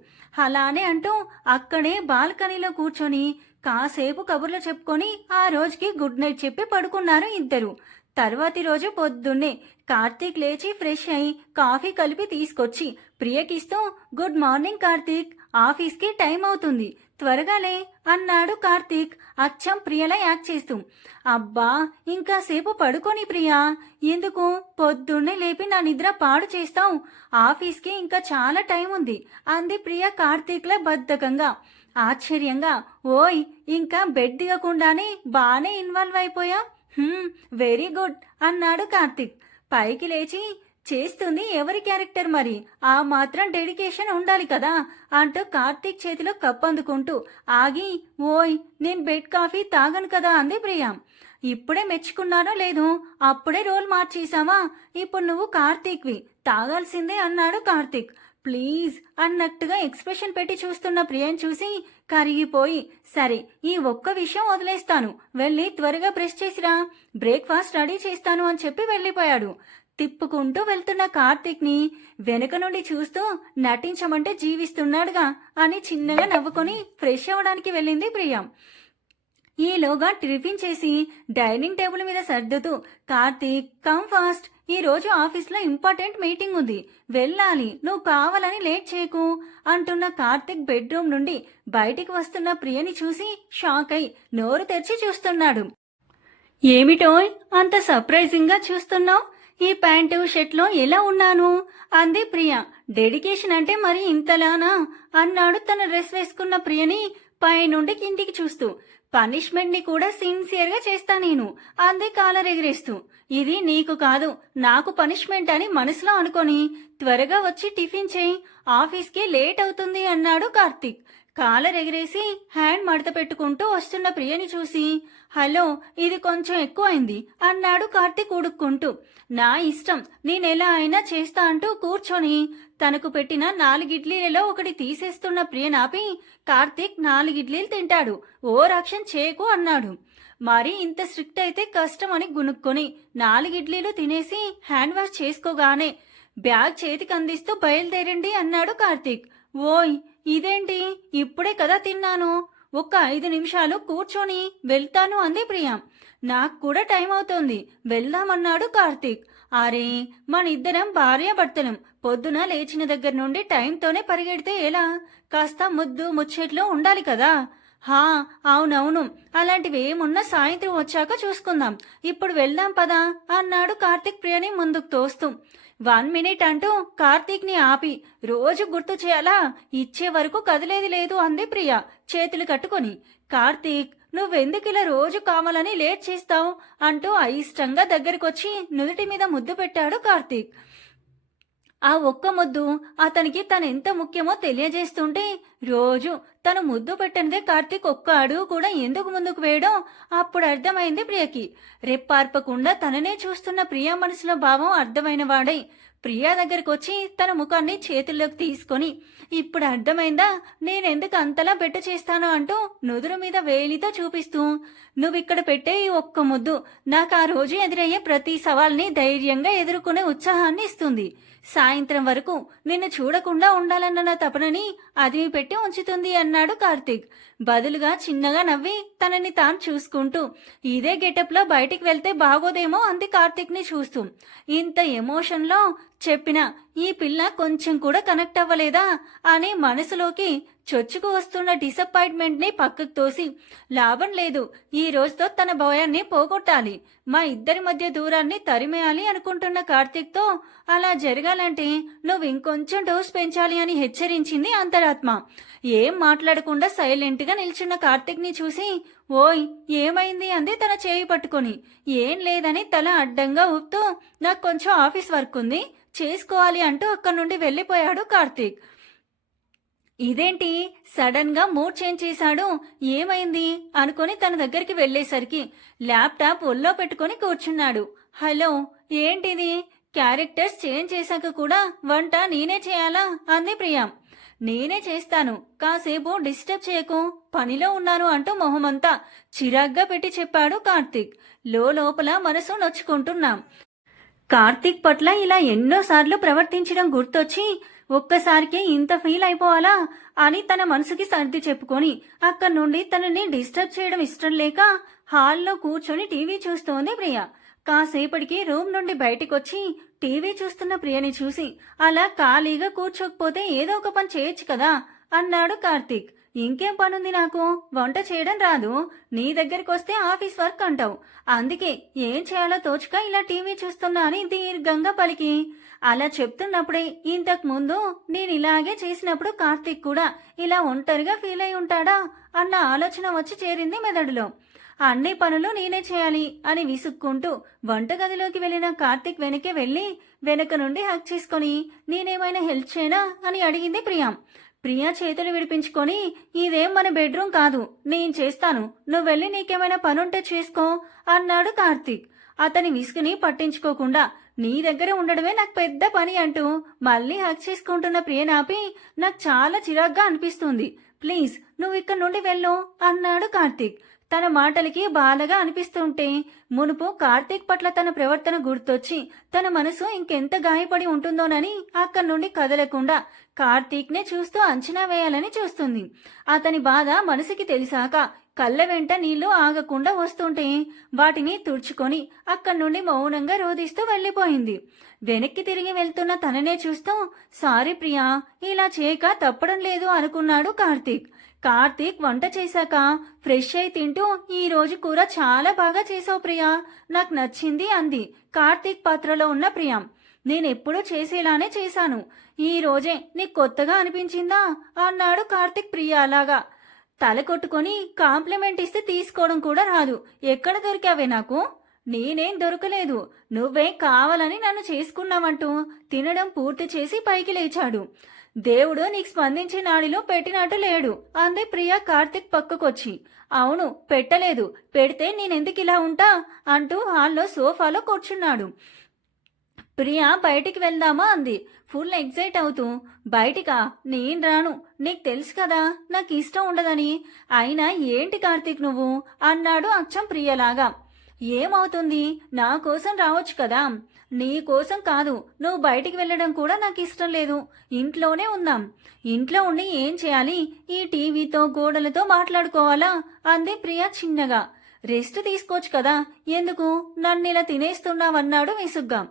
అలానే అంటూ అక్కడే బాల్కనీలో కూర్చొని కాసేపు కబుర్లు చెప్పుకొని ఆ రోజుకి గుడ్ నైట్ చెప్పి పడుకున్నారు ఇద్దరు. తర్వాతి రోజు పొద్దున్నే కార్తీక్ లేచి ఫ్రెష్ అయి కాఫీ కలిపి తీసుకొచ్చి ప్రియకిస్తూ, గుడ్ మార్నింగ్ కార్తీక్, ఆఫీస్కి టైం అవుతుంది, త్వరగాలే అన్నాడు కార్తీక్ అచ్చం ప్రియలా యాక్ట్ చేస్తూ. అబ్బా ఇంకాసేపు పడుకోని ప్రియా, ఎందుకు పొద్దున్నే లేపి నా నిద్ర పాడు చేస్తావు? ఆఫీస్కి ఇంకా చాలా టైం ఉంది అంది ప్రియ కార్తీక్ల బద్ధకంగా. ఆశ్చర్యంగా, ఓయ్ ఇంకా బెడ్ దిగకుండానే బానే ఇన్వాల్వ్ అయిపోయా. వెరీ గుడ్ అన్నాడు కార్తీక్. పైకి లేచి, చేస్తుంది ఎవరి క్యారెక్టర్ మరి, ఆ మాత్రం డెడికేషన్ ఉండాలి కదా అంటూ కార్తీక్ చేతిలో కప్ అందుకుంటూ ఆగి, ఓయ్ నేను బెడ్ కాఫీ తాగను కదా అంది ప్రియా. ఇప్పుడే మెచ్చుకున్నానో లేదు, అప్పుడే రోల్ మార్చేసావా, ఇప్పుడు నువ్వు కార్తీక్వి, తాగాల్సిందే అన్నాడు కార్తీక్. ప్లీజ్ అన్నట్టుగా ఎక్స్ప్రెషన్ పెట్టి చూస్తున్న ప్రియని చూసి కరిగిపోయి, సరే ఈ ఒక్క విషయం వదిలేస్తాను, వెళ్ళి త్వరగా బ్రష్ చేసిరా, బ్రేక్ఫాస్ట్ రెడీ చేస్తాను అని చెప్పి వెళ్ళిపోయాడు. తిప్పుకుంటూ వెళ్తున్న కార్తీక్ ని వెనుక నుండి చూస్తూ నటించమంటే జీవిస్తున్నాడుగా అని చిన్నగా నవ్వుకొని ఫ్రెష్ అవ్వడానికి వెళ్ళింది ప్రియ. ఈలోగా టిఫిన్ చేసి డైనింగ్ టేబుల్ మీద సర్దుతూ, కార్తీక్ కమ్ ఫాస్ట్, ఈ రోజు ఆఫీస్లో ఇంపార్టెంట్ మీటింగ్ ఉంది, వెళ్ళాలి, నువ్వు కావాలని లేట్ చేయకు అంటున్న కార్తీక్ బెడ్రూమ్ నుండి బయటికి వస్తున్న ప్రియని చూసి షాక్ అయి నోరు తెరిచి చూస్తున్నాడు. ఏమిటోయ్ అంత సర్ప్రైజింగ్ గా చూస్తున్నావు, ఈ ప్యాంటు షర్ట్లో ఎలా ఉన్నాను అంది ప్రియ. డెడికేషన్ అంటే మరి ఇంతలానా అన్నాడు తన డ్రెస్ వేసుకున్న ప్రియని పైనుండి కిందికి చూస్తూ. పనిష్మెంట్ ని కూడా సిన్సియర్ గా చేస్తా నేను అంది కాలర్ ఎగిరేస్తూ. ఇది నీకు కాదు నాకు పనిష్మెంట్ అని మనసులో అనుకొని త్వరగా వచ్చి టిఫిన్ చేయి, ఆఫీస్కి లేట్ అవుతుంది అన్నాడు కార్తీక్. కాలర్ ఎగిరేసి హ్యాండ్ మడత పెట్టుకుంటూ వస్తున్న ప్రియని చూసి, హలో ఇది కొంచెం ఎక్కువైంది అన్నాడు కార్తీక్ ఉడుక్కుంటూ. నా ఇష్టం, నేనెలా అయినా చేస్తా అంటూ కూర్చొని తనకు పెట్టిన 4 ఇడ్లీలలో ఒకటి తీసేస్తున్న ప్రియనాపి, కార్తీక్ 4 ఇడ్లీలు తింటాడు, ఓ రక్షణ చేయకు అన్నాడు. మరి ఇంత స్ట్రిక్ట్ అయితే కష్టం అని గునుక్కొని 4 ఇడ్లీలు తినేసి హ్యాండ్ వాష్ చేసుకోగానే బ్యాగ్ చేతికి అందిస్తూ బయలుదేరండి అన్నాడు కార్తీక్. ఓయ్ ఇదేంటి, ఇప్పుడే కదా తిన్నాను, ఒక్క 5 నిమిషాలు కూర్చొని వెళ్తాను అంది ప్రియ. నాకు కూడా టైం అవుతోంది, వెళ్దామన్నాడు కార్తీక్. అరే మన ఇద్దరం భార్యాభర్తలం, పొద్దున లేచిన దగ్గర నుండి టైంతోనే పరిగెడితే ఎలా, కాస్త ముద్దు ముచ్చట్లు ఉండాలి కదా. హా అవునవును, అలాంటివి ఏమున్నా సాయంత్రం వచ్చాక చూసుకుందాం, ఇప్పుడు వెళ్దాం పదా అన్నాడు కార్తీక్ ప్రియని ముందుకు తోస్తూ. 1 మినిట్ అంటూ కార్తీక్ ని ఆపి, రోజు గుర్తు చేయాలా, ఇచ్చే వరకు కదిలేది లేదు అంది ప్రియ చేతులు కట్టుకొని. కార్తీక్ నువ్వెందుకిలా రోజు కావాలని లేట్ చేస్తావు అంటూ అయిష్టంగా దగ్గరకొచ్చి నుదుటి మీద ముద్దు పెట్టాడు కార్తీక్. ఆ ఒక్క ముద్దు అతనికి తనెంత ముఖ్యమో తెలియజేస్తుంటే, రోజు తను ముద్దు పెట్టనిదే కార్తీక్ ఒక్క అడుగు కూడా ఎందుకు ముందుకు వేయడం అప్పుడు అర్థమైంది ప్రియకి. రెప్పార్పకుండా తననే చూస్తున్న ప్రియా మనసులో భావం అర్థమైన వాడై ప్రియా దగ్గరకు వచ్చి తన ముఖాన్ని చేతుల్లోకి తీసుకొని, ఇప్పుడు అర్థమైందా నేనెందుకు అంతలా బెట్ట చేస్తాను అంటూ నుదురు మీద వేలితో చూపిస్తూ, నువ్విక్కడ పెట్టే ఈ ఒక్క ముద్దు నాకు ఆ రోజు ఎదురయ్యే ప్రతి సవాల్ని ధైర్యంగా ఎదుర్కొనే ఉత్సాహాన్ని ఇస్తుంది. సాయంత్రం వరకు నిన్ను చూడకుండా ఉండాలన్న నా తపనని అది పెట్టి ఉంచుతుంది అన్నాడు కార్తీక్. బదులుగా చిన్నగా నవ్వి తనని తాను చూసుకుంటూ, ఇదే గెటప్లో బయటికి వెళ్తే బాగోదేమో అంది కార్తీక్ ని చూస్తూ. ఇంత ఎమోషన్లో చెప్పినా ఈ పిల్ల కొంచెం కూడా కనెక్ట్ అవ్వలేదా అని మనసులోకి చొచ్చుకు వస్తున్న డిసప్పాయింట్మెంట్ ని పక్కకు తోసి, లాభం లేదు, ఈ రోజుతో తన భయాన్ని పోగొట్టాలి, మా ఇద్దరి మధ్య దూరాన్ని తరిమేయాలి అనుకుంటున్న కార్తీక్ తో అలా జరగాలంటే నువ్వు ఇంకొంచెం డోస్ పెంచాలి అని హెచ్చరించింది అంతరాత్మ. ఏం మాట్లాడకుండా సైలెంట్ గా నిల్చున్న కార్తీక్ ని చూసి, ఓయ్ ఏమైంది అంది తన చేయి పట్టుకొని. ఏం లేదని తల అడ్డంగా ఊపుతూ, నాకు కొంచెం ఆఫీస్ వర్క్ ఉంది చేసుకోవాలి అంటూ అక్కడి నుండి వెళ్ళిపోయాడు కార్తీక్. ఇదేంటి సడన్ గా మూడ్ చేంజ్ చేశాడు, ఏమైంది అనుకొని తన దగ్గరికి వెళ్లేసరికి ల్యాప్టాప్ ఒళ్ళో పెట్టుకుని కూర్చున్నాడు. హలో ఏంటిది, క్యారెక్టర్స్ చేంజ్ చేశాక కూడా వంట నేనే చేయాలా అంది ప్రియా. నేనే చేస్తాను, కాసేపు డిస్టర్బ్ చేయకు, పనిలో ఉన్నాను అంటూ మొహమంతా చిరాగ్గా పెట్టి చెప్పాడు కార్తీక్. లోపల మనసు నొచ్చుకుంటున్నాం. కార్తీక్ పట్ల ఇలా ఎన్నోసార్లు ప్రవర్తించడం గుర్తొచ్చి ఒక్కసారికే ఇంత ఫీల్ అయిపోవాలా అని తన మనసుకి సర్ది చెప్పుకొని అక్కడి నుండి తనని డిస్టర్బ్ చేయడం ఇష్టం లేక హాల్లో కూర్చొని టీవీ చూస్తోంది ప్రియ. కాసేపటికి రూమ్ నుండి బయటికొచ్చి టీవీ చూస్తున్న ప్రియని చూసి, అలా ఖాళీగా కూర్చోకపోతే ఏదో ఒక పని చేయొచ్చు కదా అన్నాడు కార్తీక్. ఇంకేం పనుంది నాకు? వంట చేయడం రాదు. నీ దగ్గరికి వస్తే ఆఫీస్ వర్క్ అంటావు. అందుకే ఏం చేయాలో తోచక ఇలా టీవీ చూస్తున్నా అని దీర్ఘంగా పలికి అలా చెప్తున్నప్పుడే ఇంతకు ముందు నేను ఇలాగే చేసినప్పుడు కార్తీక్ కూడా ఇలా ఒంటరిగా ఫీల్ అయి ఉంటాడా అన్న ఆలోచన వచ్చి చేరింది మెదడులో. అన్ని పనులు నేనే చేయాలి అని విసుక్కుంటూ వంటగదిలోకి వెళ్లిన కార్తీక్ వెనకే వెళ్లి వెనక నుండి హక్ చేసుకుని నేనేమైనా హెల్ప్ చేయనా అని అడిగింది ప్రియా. ప్రియా చేతులు విడిపించుకొని ఇదేం మన బెడ్రూమ్ కాదు, నేను చేస్తాను, నువ్వు వెళ్ళి నీకేమైనా పనుంటే చేసుకో అన్నాడు కార్తీక్. అతని విసుగుని పట్టించుకోకుండా నీ దగ్గర ఉండడమే నాకు పెద్ద పని అంటూ మళ్ళీ హక్ చేసుకుంటున్న ప్రియనాపి నాకు చాలా చిరాగ్గా అనిపిస్తుంది, ప్లీజ్ నువ్వు ఇక్కడ నుండి వెళ్ళు అన్నాడు కార్తీక్. తన మాటలకి బాధగా అనిపిస్తుంటే మునుపు కార్తీక్ పట్ల తన ప్రవర్తన గుర్తొచ్చి తన మనసు ఇంకెంత గాయపడి ఉంటుందోనని అక్కడి నుండి కదలకుండా కార్తీక్ నే చూస్తూ అంచనా వేయాలని చూస్తుంది. అతని బాధ మనసుకి తెలిసాక కళ్ళ వెంట నీళ్లు ఆగకుండా వస్తుంటే వాటిని తుడుచుకొని అక్కడి నుండి మౌనంగా రోధిస్తూ వెళ్లిపోయింది. వెనక్కి తిరిగి వెళ్తున్న తననే చూస్తూ సారీ ప్రియా, ఇలా చేయక తప్పడం లేదు అనుకున్నాడు కార్తీక్. కార్తీక్ వంట చేశాక ఫ్రెష్ అయి తింటూ ఈ రోజు కూర చాలా బాగా చేసావు ప్రియా, నాకు నచ్చింది అంది కార్తీక్ పాత్రలో ఉన్న ప్రియా. నేనెప్పుడూ చేసేలానే చేశాను, ఈ రోజే నీకు కొత్తగా అనిపించిందా అన్నాడు కార్తీక్ ప్రియా అలాగా. తల కొట్టుకొని కాంప్లిమెంట్ ఇస్తే తీసుకోవడం కూడా రాదు, ఎక్కడ దొరికావే నాకు? నేనేం దొరకలేదు, నువ్వే కావాలని నన్ను చేసుకున్నావంటూ తినడం పూర్తి చేసి పైకి లేచాడు. దేవుడు నీకు స్పందించే నాడిలో పెట్టినట్టు లేడు అంది ప్రియా కార్తీక్ పక్కకొచ్చి. అవును పెట్టలేదు, పెడితే నేనెందుకు ఇలా ఉంటా అంటూ హాల్లో సోఫాలో కూర్చున్నాడు. ప్రియా బయటికి వెళ్దామా అంది ఫుల్ ఎగ్జైట్ అవుతూ. బయటికా? నేను రాను, నీకు తెలుసు కదా నాకు ఇష్టం ఉండదని. అయినా ఏంటి కార్తీక్ నువ్వు అన్నాడు అచ్చం ప్రియలాగా. ఏమవుతుంది, నా కోసం రావచ్చు కదా. నీ కోసం కాదు, నువ్వు బయటికి వెళ్ళడం కూడా నాకు ఇష్టం లేదు, ఇంట్లోనే ఉందాం. ఇంట్లో ఉండి ఏం చేయాలి, ఈ టీవీతో గోడలతో మాట్లాడుకోవాలా అంది ప్రియా చిన్నగా. రెస్ట్ తీసుకోవచ్చు కదా, ఎందుకు నన్నిలా తినేస్తున్నావన్నాడు విసుగ్గా.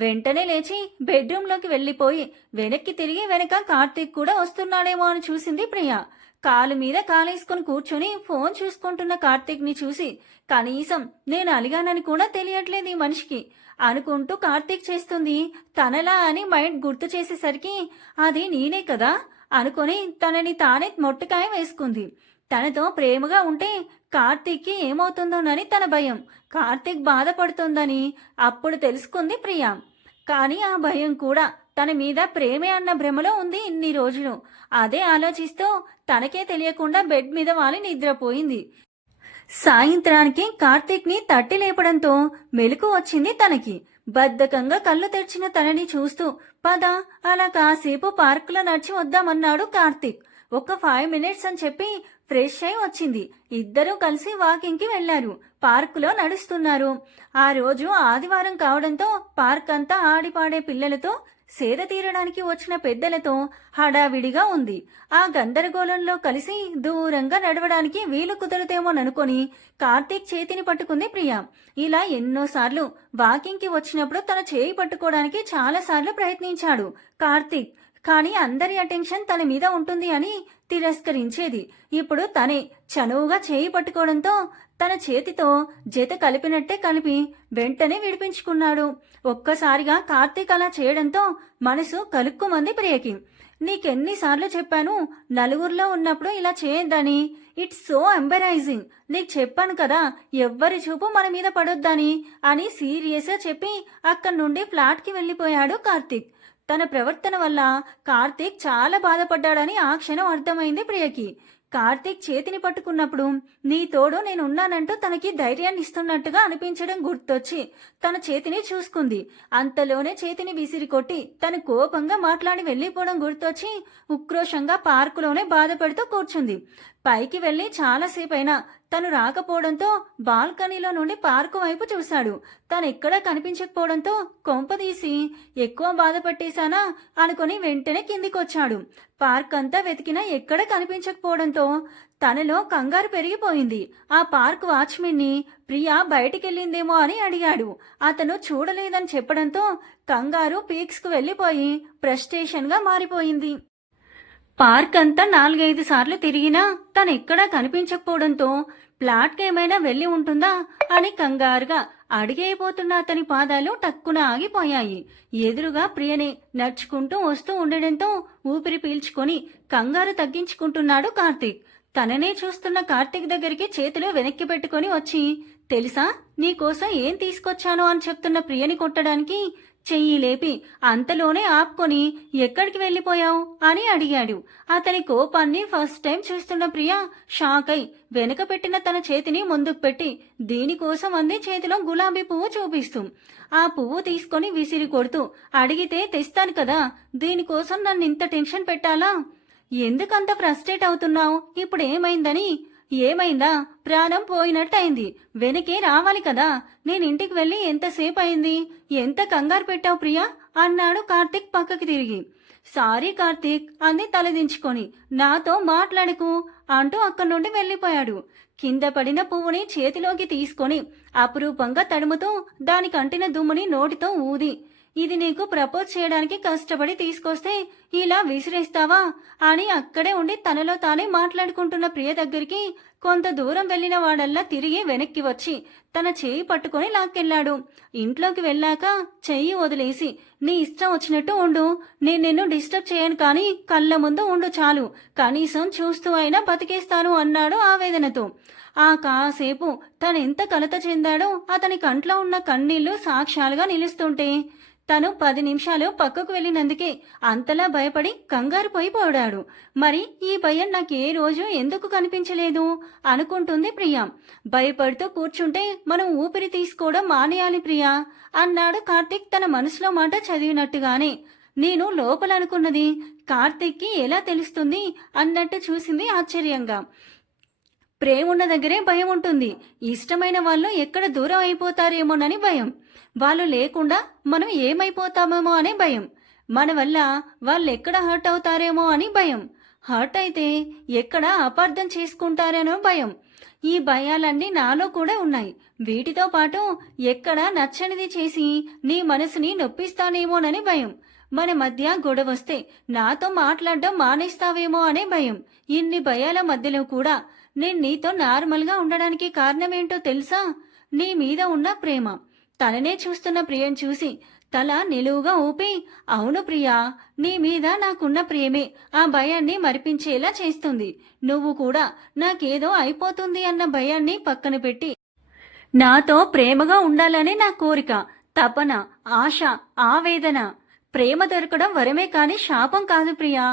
వెంటనే లేచి బెడ్రూంలోకి వెళ్లిపోయి వెనక్కి తిరిగి వెనక కార్తీక్ కూడా వస్తున్నాడేమో అని చూసింది ప్రియా. కాలు మీద కాలేసుకుని కూర్చొని ఫోన్ చూసుకుంటున్న కార్తీక్ ని చూసి కనీసం నేను అలిగానని కూడా తెలియట్లేదు ఈ మనిషికి అనుకుంటూ కార్తీక్ చేస్తుంది తనలా అని మైండ్ గుర్తు చేసేసరికి అది నేనే కదా అనుకుని తనని తానే మొట్టకాయ వేసుకుంది. తనతో ప్రేమగా ఉంటే కార్తీక్కి ఏమవుతుందోనని తన భయం, కార్తీక్ బాధపడుతుందని అప్పుడు తెలుసుకుంది ప్రియా. కానీ ఆ భయం కూడా తన మీద ప్రేమే అన్న భ్రమలో ఉంది ఇన్ని రోజులు. అదే ఆలోచిస్తూ తనకే తెలియకుండా బెడ్ మీద వాలి నిద్రపోయింది. సాయంత్రానికి కార్తీక్ ని తట్టి లేపడంతో మెలకు వచ్చింది తనకి. బద్ధకంగా కళ్ళు తెరిచిన తనని చూస్తూ పద అలా కాసేపు పార్కులో నడిచి వద్దామన్నాడు కార్తీక్. ఒక 5 minutes అని చెప్పి ఫ్రెష్ అయి వచ్చింది. ఇద్దరూ కలిసి వాకింగ్ కి వెళ్లారు. పార్కులో నడుస్తున్నారు. ఆ రోజు ఆదివారం కావడంతో పార్క్ అంతా ఆడిపాడే పిల్లలతో సేద తీరడానికి వచ్చిన పెద్దలతో హడావిడిగా ఉంది. ఆ గందరగోళంలో కలిసి దూరంగా నడవడానికి వీలు కుదరదేమోననుకొని కార్తీక్ చేతిని పట్టుకుంది ప్రియా. ఇలా ఎన్నోసార్లు వాకింగ్ కి వచ్చినప్పుడు తన చేయి పట్టుకోవడానికి చాలాసార్లు ప్రయత్నించాడు కార్తీక్. కానీ అందరి అటెన్షన్ తన మీద ఉంటుంది అని తిరస్కరించేది. ఇప్పుడు తనే చనువుగా చేయి పట్టుకోవడంతో తన చేతితో జత కలిపినట్టే కలిపి వెంటనే విడిపించుకున్నాడు. ఒక్కసారిగా కార్తీక్ అలా చేయడంతో మనసు కలుక్కుమంది ప్రియకి. నీకెన్నిసార్లు చెప్పాను నలుగురిలో ఉన్నప్పుడు ఇలా చేయొద్దని, ఇట్స్ సో ఎంబరైజింగ్, నీకు చెప్పాను కదా ఎవ్వరి చూపు మన మీద పడొద్దని అని సీరియస్గా చెప్పి అక్కడి నుండి ఫ్లాట్కి వెళ్ళిపోయాడు కార్తీక్. తన ప్రవర్తన వల్ల కార్తీక్ చాలా బాధపడ్డాడని ఆ క్షణం అర్థమైంది ప్రియకి. కార్తీక్ చేతిని పట్టుకున్నప్పుడు నీ తోడు నేనున్నానంటూ తనకి ధైర్యాన్ని ఇస్తున్నట్టుగా అనిపించడం గుర్తొచ్చి తన చేతిని చూసుకుంది. అంతలోనే చేతిని విసిరి కొట్టి తను కోపంగా మాట్లాడి వెళ్లిపోవడం గుర్తొచ్చి ఉక్రోషంగా పార్కులోనే బాధపడుతూ కూర్చుంది. పైకి వెళ్లి చాలాసేపైనా తను రాకపోవడంతో బాల్కనీలో నుండి పార్కు వైపు చూశాడు. తనెక్కడా కనిపించకపోవడంతో కొంపదీసి ఎక్కువ బాధపట్టేశానా అనుకుని వెంటనే కిందికొచ్చాడు. పార్క్ అంతా వెతికినా ఎక్కడ కనిపించకపోవడంతో తనలో కంగారు పెరిగిపోయింది. ఆ పార్క్ వాచ్మెన్ని ప్రియా బయటికెళ్ళిందేమో అని అడిగాడు. అతను చూడలేదని చెప్పడంతో కంగారు పీక్స్కు వెళ్లిపోయి ఫ్రస్ట్రేషన్గా మారిపోయింది. పార్క్ అంతా 4-5 సార్లు తిరిగినా తనెక్కడా కనిపించకపోవడంతో ఫ్లాట్కి ఏమైనా వెళ్ళి ఉంటుందా అని కంగారుగా అడిగైపోతున్న అతని పాదాలు టక్కున ఆగిపోయాయి. ఎదురుగా ప్రియనే నడుచుకుంటూ వస్తూ ఉండడంతో ఊపిరి పీల్చుకొని కంగారు తగ్గించుకుంటున్నాడు కార్తీక్. తననే చూస్తున్న కార్తీక్ దగ్గరికి చేతులు వెనక్కి పెట్టుకొని వచ్చి, తెలుసా నీకోసం ఏం తీసుకొచ్చానో అని చెప్తున్న ప్రియని కొట్టడానికి చెయ్యి లేపి అంతలోనే ఆపుకొని ఎక్కడికి వెళ్ళిపోయావు అని అడిగాడు. అతని కోపాన్ని ఫస్ట్ టైం చూస్తున్న ప్రియ షాక్ అయి వెనక పెట్టిన తన చేతిని ముందుకు పెట్టి దీనికోసం అంది చేతిలో గులాబీ పువ్వు చూపిస్తూ. ఆ పువ్వు తీసుకొని విసిరి కొడుతూ, అడిగితే తెస్తాను కదా, దీనికోసం నన్ను ఇంత టెన్షన్ పెట్టాలా? ఎందుకంత ఫ్రస్ట్రేట్ అవుతున్నావు? ఇప్పుడు ఏమైందని? ఏమైందా? ప్రాణం పోయినట్టయింది. వెనకే రావాలి కదా. నేనింటికి వెళ్ళి ఎంతసేపు అయింది? ఎంత కంగారు పెట్టావు ప్రియా అన్నాడు కార్తీక్ పక్కకి తిరిగి. సారీ కార్తీక్ అంది తలదించుకొని. నాతో మాట్లాడకు అంటూ అక్కడి నుండి వెళ్ళిపోయాడు. కింద పడిన పువ్వుని చేతిలోకి తీసుకొని అపురూపంగా తడుముతూ దానికంటిన దుమ్ముని నోటితో ఊది, ఇది నీకు ప్రపోజ్ చేయడానికి కష్టపడి తీసుకొస్తే ఇలా విసిరేస్తావా అని అక్కడే ఉండి తనలో తానే మాట్లాడుకుంటున్న ప్రియ దగ్గరికి కొంత దూరం వెళ్లిన వాడల్లా తిరిగి వెనక్కి వచ్చి తన చేయి పట్టుకొని లాక్కెళ్లాడు. ఇంట్లోకి వెళ్ళాక చెయ్యి వదిలేసి, నీ ఇష్టం వచ్చినట్టు ఉండు, నేను నిన్ను డిస్టర్బ్ చేయను కానీ కళ్ళ ముందు ఉండు చాలు, కనీసం చూస్తూ అయినా బతికేస్తాను అన్నాడు ఆవేదనతో. ఆ కాసేపు తనెంత కలత చెందాడో అతని కంట్లో ఉన్న కన్నీళ్లు సాక్ష్యాలుగా నిలుస్తుంటే తను 10 నిమిషాలు పక్కకు వెళ్ళినందుకే అంతలా భయపడి కంగారు పోయిపోయాడు. మరి ఈ భయం నాకు ఏ రోజు ఎందుకు కనిపించలేదు అనుకుంటుంది ప్రియా. భయపడుతూ కూర్చుంటే మనం ఊపిరి తీసుకోవడం మానేయాలి ప్రియా అన్నాడు కార్తీక్ తన మనసులో మాట చదివినట్టుగానే. నేను లోపలనుకున్నది కార్తీక్కి ఎలా తెలుస్తుంది అన్నట్టు చూసింది ఆశ్చర్యంగా. ప్రేమున్న దగ్గరే భయం ఉంటుంది. ఇష్టమైన వాళ్ళు ఎక్కడ దూరం అయిపోతారేమోనని భయం. వాళ్ళు లేకుండా మనం ఏమైపోతామేమో అనే భయం. మన వల్ల వాళ్ళు ఎక్కడ హర్ట్ అవుతారేమో అని భయం. హర్ట్ అయితే ఎక్కడ అపార్థం చేసుకుంటారేనో భయం. ఈ భయాలన్నీ నాలో కూడా ఉన్నాయి. వీటితో పాటు ఎక్కడ నచ్చనిది చేసి నీ మనసుని నొప్పిస్తానేమోనని భయం. మన మధ్య గొడవస్తే నాతో మాట్లాడడం మానేస్తావేమో అనే భయం. ఇన్ని భయాల మధ్యలో కూడా నేను నీతో నార్మల్గా ఉండడానికి కారణమేంటో తెలుసా? నీ మీద ఉన్న ప్రేమ. తననే చూస్తున్న ప్రియను చూసి తల నిలువుగా ఊపి, అవును ప్రియా, నీ మీద నాకున్న ప్రేమే ఆ భయాన్ని మరిపించేలా చేస్తుంది. నువ్వు కూడా నాకేదో అయిపోతుంది అన్న భయాన్ని పక్కన పెట్టి నాతో ప్రేమగా ఉండాలనే నా కోరిక, తపన, ఆశ, ఆవేదన. ప్రేమ దొరకడం వరమే కాని శాపం కాదు ప్రియా.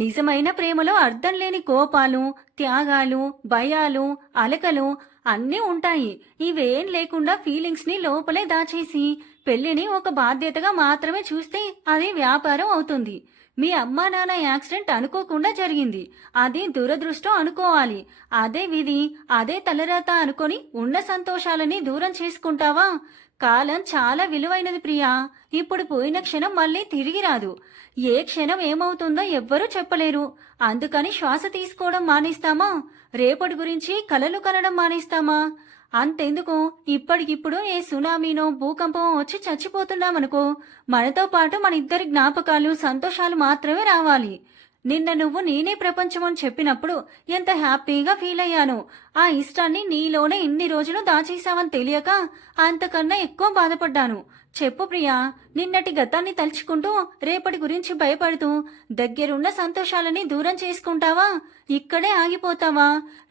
నిజమైన ప్రేమలో అర్థం లేని కోపాలు, త్యాగాలు, భయాలు, అలకలు అన్నీ ఉంటాయి. ఇవేం లేకుండా ఫీలింగ్స్ ని లోపలే దాచేసి పెళ్లిని ఒక బాధ్యతగా మాత్రమే చూస్తే అది వ్యాపారం అవుతుంది. మీ అమ్మా నాన్న యాక్సిడెంట్ అనుకోకుండా జరిగింది, అది దురదృష్టం అనుకోవాలి. అదే విధి, అదే తలరాత అనుకొని ఉన్న సంతోషాలని దూరం చేసుకుంటావా? కాలం చాలా విలువైనది ప్రియా. ఇప్పుడు పోయిన క్షణం మళ్ళీ తిరిగి రాదు. ఏ క్షణం ఏమవుతుందో ఎవ్వరూ చెప్పలేరు. అందుకని శ్వాస తీసుకోవడం మానేస్తామా? రేపటి గురించి కలలు కనడం మానేస్తామా? అంతెందుకు, ఇప్పటికిప్పుడు ఏ సునామీనో భూకంపమో వచ్చి చచ్చిపోతున్నామనుకో, మనతో పాటు మన ఇద్దరి జ్ఞాపకాలు, సంతోషాలు మాత్రమే రావాలి. నిన్న నువ్వు నేనే ప్రపంచం అని చెప్పినప్పుడు ఎంత హ్యాపీగా ఫీల్ అయ్యాను. ఆ ఇష్టాన్ని నీలోనే ఇన్ని రోజులు దాచేశావని తెలియక అంతకన్నా ఎక్కువ బాధపడ్డాను. చెప్పు ప్రియా, నిన్నటి గతాన్ని తలుచుకుంటూ రేపటి గురించి భయపడుతూ దగ్గరున్న సంతోషాలని దూరం చేసుకుంటావా? ఇక్కడే ఆగిపోతావా?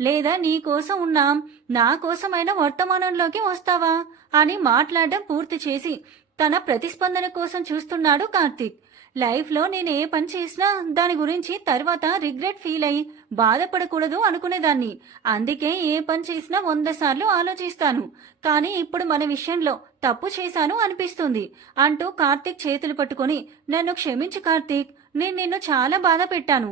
లేదా నీ కోసం ఉన్నాం, నా కోసమైనా వర్తమానంలోకి వస్తావా అని మాట్లాడడం పూర్తి చేసి తన ప్రతిస్పందన కోసం చూస్తున్నాడు కార్తీక్. లైఫ్లో నేను ఏ పని చేసినా దాని గురించి తర్వాత రిగ్రెట్ ఫీల్ అయ్యి బాధపడకూడదు అనుకునేదాన్ని. అందుకే ఏ పని చేసినా 100 సార్లు ఆలోచిస్తాను. కానీ ఇప్పుడు మన విషయంలో తప్పు చేశాను అనిపిస్తుంది అంటూ కార్తీక్ చేతులు పట్టుకొని, నన్ను క్షమించు కార్తీక్, నేను నిన్ను చాలా బాధ పెట్టాను.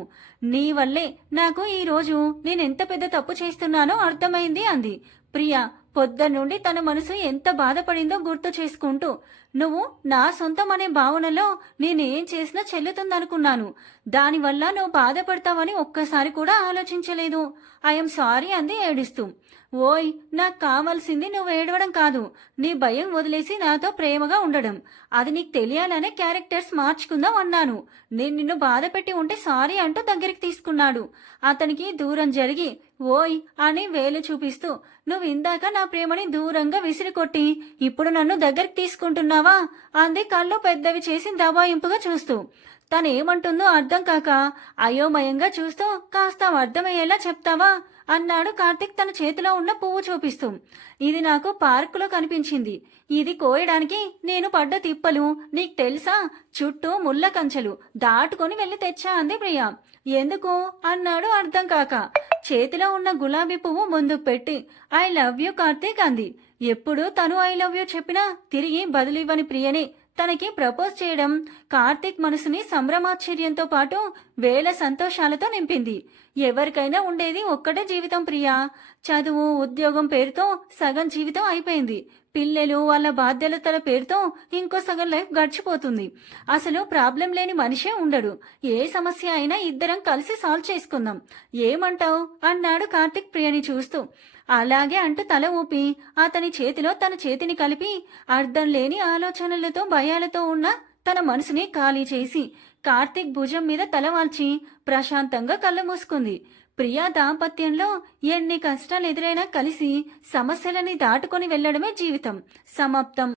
నీ వల్లే నాకు ఈరోజు నేనెంత పెద్ద తప్పు చేస్తున్నానో అర్థమైంది అంది. ప్రియా పొద్దున్నుండి తన మనసు ఎంత బాధపడిందో గుర్తు చేసుకుంటూ, నువ్వు నా సొంతం అనే భావనలో నేనేం చేసినా చెల్లుతుందనుకున్నాను. దానివల్ల నువ్వు బాధపడతావని ఒక్కసారి కూడా ఆలోచించలేదు. ఐఎమ్ సారీ అంది ఏడుస్తూ. ఓయ్, నాకు కావాల్సింది నువ్వు ఏడవడం కాదు, నీ భయం వదిలేసి నాతో ప్రేమగా ఉండడం. అది నీకు తెలియాలనే క్యారెక్టర్స్ మార్చుకుందాం అన్నాను. నేను నిన్ను బాధ పెట్టి ఉంటే సారీ అంటూ దగ్గరికి తీసుకున్నాడు. అతనికి దూరం జరిగి ఓయ్ అని వేలు చూపిస్తూ, నువ్వు ఇందాక నా ప్రేమని దూరంగా విసిరికొట్టి ఇప్పుడు నన్ను దగ్గరికి తీసుకుంటున్నావా అంది కళ్ళు పెద్దవి చేసి దబాయింపుగా చూస్తూ. తనేమంటుందో అర్థం కాక అయోమయంగా చూస్తూ, కాస్త అర్థమయ్యేలా చెప్తావా అన్నాడు కార్తీక్ తన చేతిలో ఉన్న పువ్వు చూపిస్తూ. ఇది నాకు పార్కులో కనిపించింది. ఇది కోయడానికి నేను పడ్డ తిప్పలు నీకు తెలుసా? చుట్టూ ముళ్ళ కంచెలు దాటుకొని వెళ్ళి తెచ్చా అంది ప్రియా. ఎందుకు అన్నాడు అర్థం కాక. చేతిలో ఉన్న గులాబీ పువ్వు ముందుకు పెట్టి ఐ లవ్ యూ కార్తీక్ అంది. ఎప్పుడు తను ఐ లవ్ యూ చెప్పినా తిరిగి బదులివ్వని ప్రియని తనకి ప్రపోజ్ చేయడం కార్తీక్ మనసుని సంభ్రమాశ్చర్యంతో పాటు వేల సంతోషాలతో నింపింది. ఎవరికైనా ఉండేది ఒక్కటే జీవితం ప్రియా. చదువు ఉద్యోగం పేరుతో సగం జీవితం అయిపోయింది. పిల్లలు వాళ్ళ బాధ్యతల పేరుతో ఇంకో సగం లైఫ్ గడిచిపోతుంది. అసలు ప్రాబ్లం లేని మనిషే ఉండడు. ఏ సమస్య అయినా ఇద్దరం కలిసి సాల్వ్ చేసుకుందాం. ఏమంటావు అన్నాడు కార్తీక్ ప్రియని చూస్తూ. అలాగే అంటూ తల ఊపి అతని చేతిలో తన చేతిని కలిపి అర్థం లేని ఆలోచనలతో భయాలతో ఉన్న తన మనసుని ఖాళీ చేసి కార్తీక్ భుజం మీద తలవాల్చి ప్రశాంతంగా కళ్ళు మూసుకుంది. ప్రియా దాంపత్యంలో ఎన్ని కష్టాలు ఎదురైనా కలిసి సమస్యలని దాటుకొని వెళ్లడమే జీవితం. సమాప్తం.